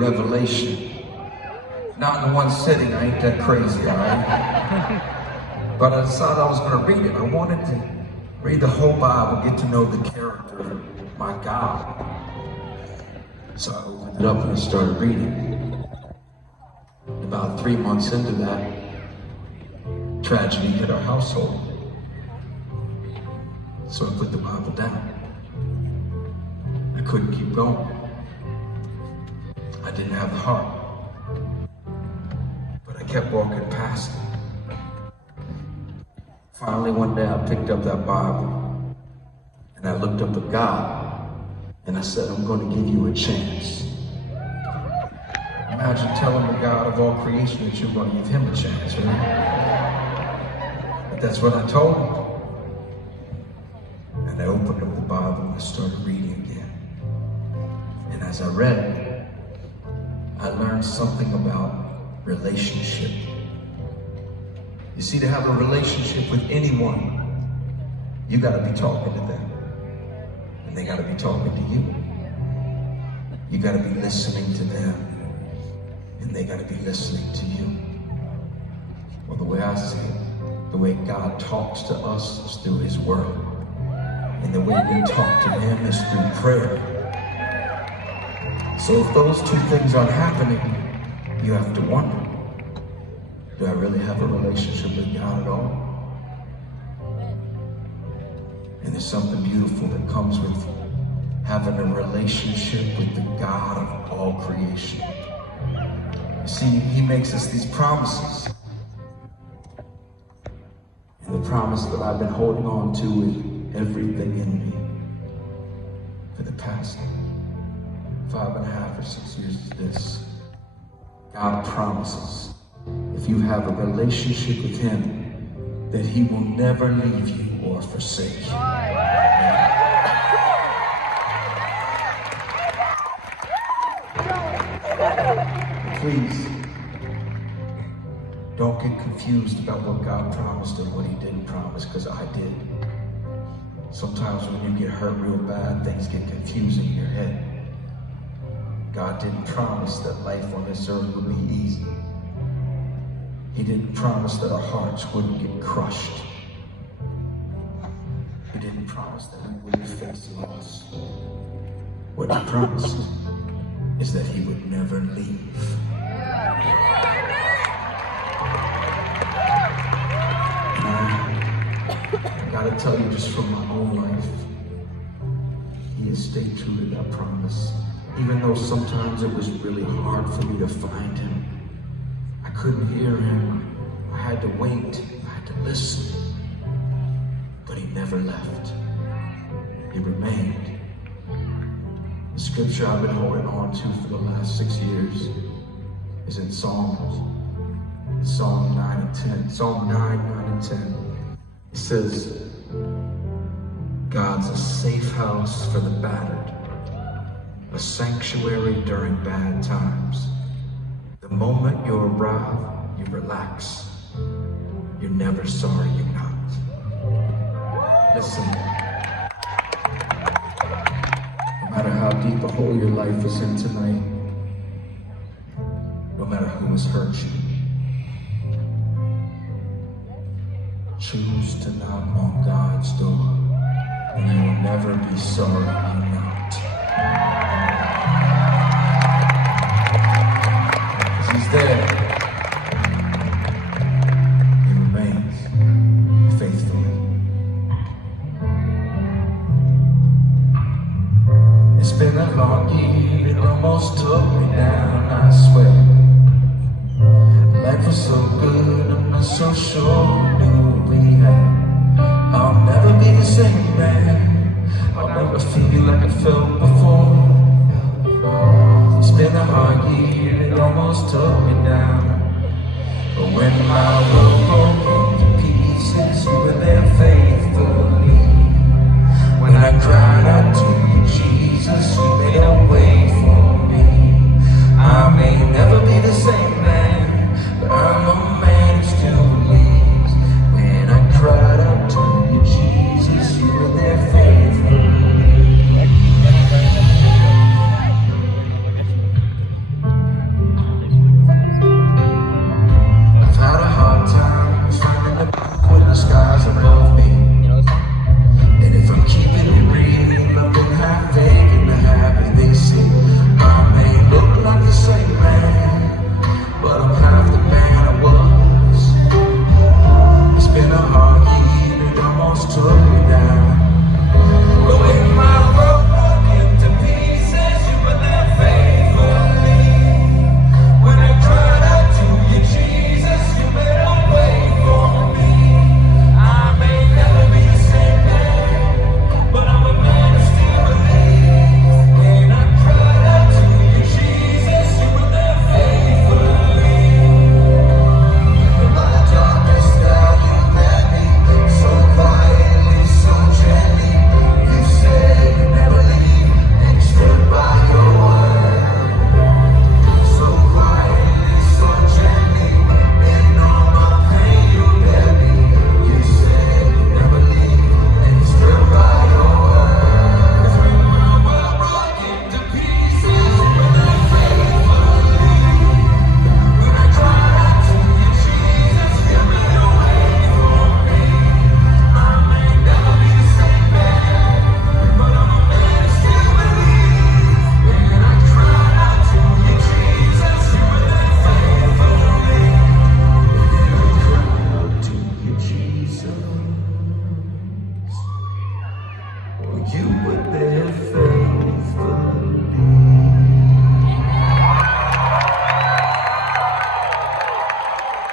revelation. Not in one sitting, I ain't that crazy, all right? But I decided I was going to read it. I wanted to read the whole Bible, get to know the character of my God. So I opened it up and I started reading. About 3 months into that, tragedy hit our household. So I put the Bible down. I couldn't keep going. I didn't have the heart. But I kept walking past it. Finally, one day I picked up that Bible and I looked up at God and I said, I'm going to give you a chance. Imagine telling the God of all creation that you're going to give him a chance, right? But that's what I told him. And I opened up the Bible and I started reading again. And as I read, I learned something about relationship. You see, to have a relationship with anyone, you got to be talking to them. And they got to be talking to you. You got to be listening to them. And they got to be listening to you. Well, the way I see it, the way God talks to us is through his word. And the way we talk to him is through prayer. So if those two things aren't happening, you have to wonder, do I really have a relationship with God at all? And there's something beautiful that comes with having a relationship with the God of all creation. You see, he makes us these promises. And the promise that I've been holding on to with everything in me for the past 5.5 or 6 years is this. God promises, if you have a relationship with him, that he will never leave you or forsake you. Please, don't get confused about what God promised and what he didn't promise, because I did. Sometimes when you get hurt real bad, things get confusing in your head. God didn't promise that life on this earth would be easy. He didn't promise that our hearts wouldn't get crushed. He didn't promise that we wouldn't face loss. What he promised is that he would never leave. And I gotta tell you, just from my own life, he has stayed true to that promise. Even though sometimes it was really hard for me to find him. I couldn't hear him. I had to wait. I had to listen. But he never left. He remained. The scripture I've been holding on to for the last 6 years is in Psalms. It's Psalm 9 and 10. Psalm 9 and 10. It says, God's a safe house for the battered, a sanctuary during bad times. The moment you arrive, you relax. You're never sorry you're not. Listen, no matter how deep a hole your life is in tonight, no matter who has hurt you, choose to knock on God's door, and you will never be sorry you knocked. He's there. He remains faithfully. It's been a long year, it almost took me down, I swear. Life was so good, I'm not so sure we knew what we had. I'll never be the same man. I'll never feel like I felt before. It's been a hard year, it almost took me down. But when my world